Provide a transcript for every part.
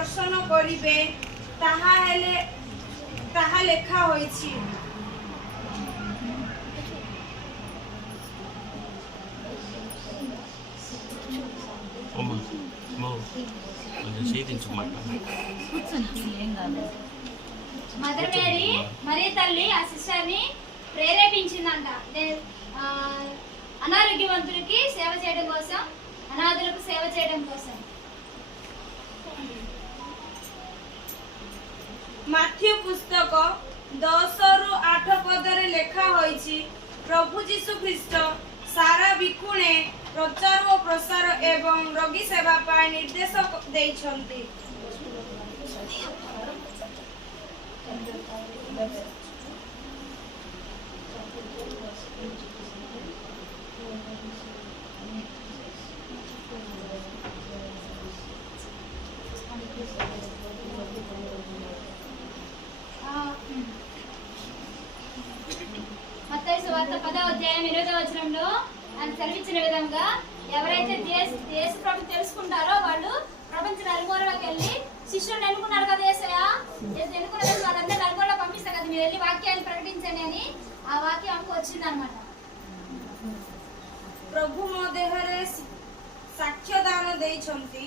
ଦର୍ଶନ କରିବେ ତାହା ହେଲେ ତାହା ଲେଖା ହୋଇଛି అమ్మ అమ్మ కొంచెం చేయించమాట కూర్చొని ఏం కాదు మదర్ మేరీ మరి తల్లి ఆ సిస్టర్ని ప్రేరేపించిందంట దే- ఆ, అనారోగ్యవంతులకి సేవ చేయడం కోసం అనాథులకు సేవ చేయడం కోసం ମାଥ୍ୟୁ ପୁସ୍ତକ ଦଶରୁ ଆଠ ପଦରେ ଲେଖା ହୋଇଛି ପ୍ରଭୁ ଯୀଶୁ ଖ୍ରୀଷ୍ଟ ସାରା ବିକୁଣେ ପ୍ରଚାର ଓ ପ୍ରସାର ଏବଂ ରୋଗୀ ସେବା ପାଇଁ ନିର୍ଦ୍ଦେଶ ଦେଇଛନ୍ତି। మత్తయి సువార్త పదో అధ్యాయం ఎనిమిదో వచనంలో ఆయన సెలవిచ్చిన విధంగా ఎవరైతే దేశ దేశ ప్రభు తెలుసుకుంటారో వాళ్ళు ప్రపంచ నలుమూలలోకి వెళ్ళి శిష్యులను ఎన్నుకున్నారు కదా ఏసయ్య ఎన్నుకున్న రోజు వాళ్ళందరూ నలుమూలలో పంపిస్తారు కదా మీరు వెళ్ళి వాక్యాన్ని ప్రకటించండి అని ఆ వాక్యం ఆమెకు వచ్చింది అనమాట ପ୍ରଭୁ ମୋ ଦେହରେ ସାକ୍ଷ୍ୟ ଦାନ ଦେଇଛନ୍ତି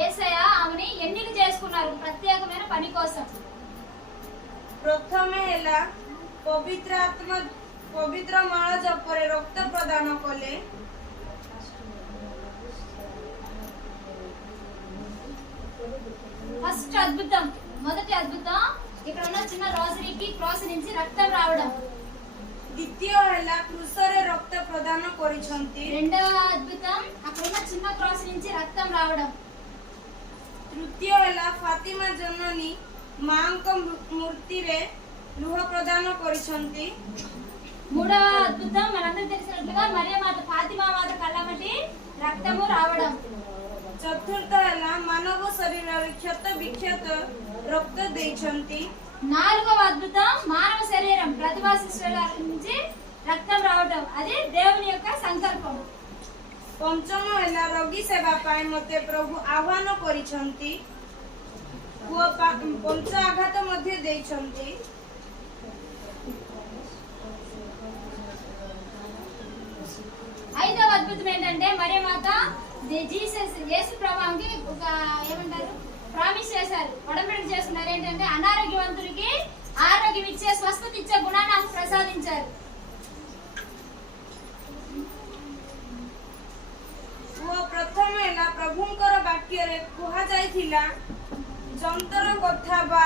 ఏసయ్య ఆమెని ఎన్నిక చేసుకున్నారు ప్రత్యేకమైన పని కోసం ପ୍ରଥମେ ହେଲା ପବିତ୍ର ଆତ୍ମା ପବିତ୍ର ମାଳ ଜପରେ ରକ୍ତ ପ୍ରଦାନ କଲେ ఫస్ట్ అద్భుతం మొదటి అద్భుతం ఇక్కడ ఉన్న చిన్న రోజరీకి క్రాస్ నుంచి రక్తం రావడం ଦ୍ୱିତୀୟ ହେଲା କୃଷରେ ରକ୍ତ ପ୍ରଦାନ କରିଛନ୍ତି రెండవ అద్భుతం అక్కడ ఉన్న చిన్న క్రాస్ నుంచి రక్తం రావడం তৃতীয় হেলা ফাতিমা জননী মাঙ্ক মূর্তিরে లూహ ప్రదానం కొరిచండి మూడవ అద్భుతం మనందరూ తెలిసినట్లుగా మరియ మాత ఫాతిమా మాత కళ్ళమటి రక్తము రావడం. చతుర్థ ఎలా మానవ శరీరాలు క్షత విఖ్యాత రక్త దేచంతి నాలుగవ అద్భుతం మానవ శరీరం ప్రతిభా శిశువుల నుంచి రక్తం రావడం. అది దేవుని యొక్క సంకల్పం. ପଞ୍ଚମ ହେଲା ରୋଗୀ ସେବା ପାଇଁ ମୋତେ ପ୍ରଭୁ ଆହ୍ୱାନ କରିଛନ୍ତି ପୁଅ ପା- ପଞ୍ଚ ଆଘାତ ମଧ୍ୟ ଦେଇଛନ୍ତି ఐదవ అద్భుతం ఏంటంటే మరియ మాత ది- జీసస్ యేసు ప్రభావంకి ఒక ఏమంటారు ప్రామిస్ చేశారు ఒడంబడిక చేస్తున్నారు ఏంటంటే అనారోగ్యవంతులకి ఆరోగ్యం ఇచ్చే స్వస్థత ఇచ్చే గుణాన్ని ఆమెకు ప్రసాదించారు ଯନ୍ତ୍ର କଥା ବା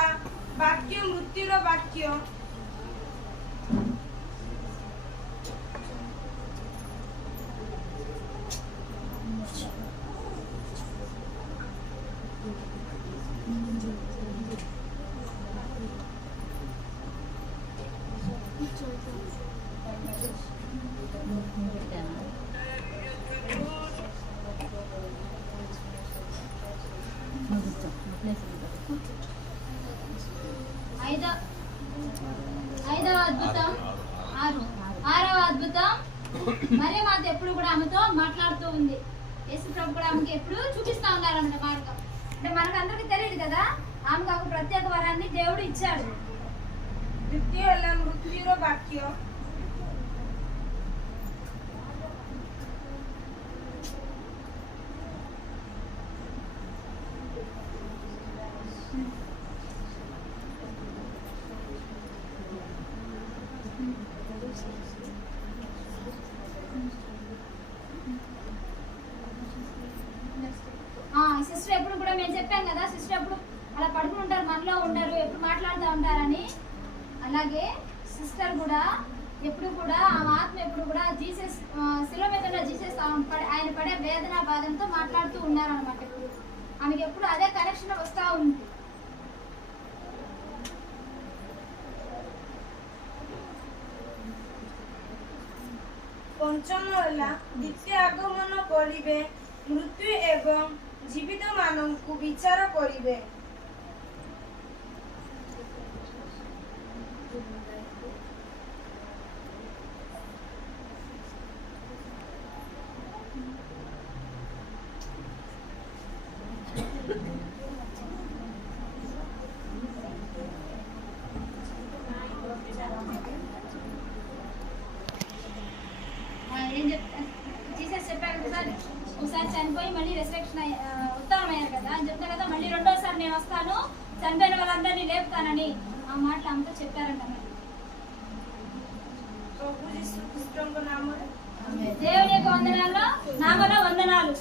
ବାକ୍ୟ ମୃତ୍ୟୁର ବାକ୍ୟ ఐదవ అద్భుతం ఆరు. ఆరవ అద్భుతం. మరే మాత ఎప్పుడు కూడా ఆమెతో మాట్లాడుతూ ఉంది. యేసు ప్రభు కూడా ఆమెకి ఎప్పుడు చూపిస్తూ ఉన్నారు ఆమె మార్గం. అంటే మనకు అందరికీ తెలియదు కదా ఆమెకు ఒక ప్రత్యేక వరాన్ని దేవుడు ఇచ్చాడు. నృత్యం నృత్యో బాక్యో సిస్టర్ ఎప్పుడు కూడా మేము చెప్పాం కదా సిస్టర్ ఎప్పుడు అలా పడుకుని ఉంటారు మనలో ఉండరు ఎప్పుడు మాట్లాడుతూ ఉంటారని. అలాగే సిస్టర్ కూడా ఎప్పుడు కూడా ఆమె ఆత్మ ఎప్పుడు కూడా జీసస్ ఆ, మీద జీసస్ ఆయన పడే వేదన బాధంతో మాట్లాడుతూ ఉన్నారనమాట ఇప్పుడు ఆమెకి ఎప్పుడు అదే కనెక్షన్ వస్తూ ఉంది. ପଞ୍ଚମ ହେଲା ଦ୍ୱିତୀୟ ଆଗମନ କରିବେ ମୃତ୍ୟୁ ଏବଂ ଜୀବିତମାନଙ୍କୁ ବିଚାର କରିବେ నేను చెప్తాను జీసస్ చెప్పారు ఒకసారి. ఒకసారి చనిపోయి మళ్ళీ రెస్ట్రక్షన్ ఉత్తమయ్యారు కదా అని చెప్తాను కదా మళ్ళీ రెండోసారి నేను వస్తాను చనిపోయిన వాళ్ళందరినీ లేపుతానని ఆ మాట అంతా చెప్పారంట దేవుని యొక్క వందనాల్లో నామలో వందనాలు.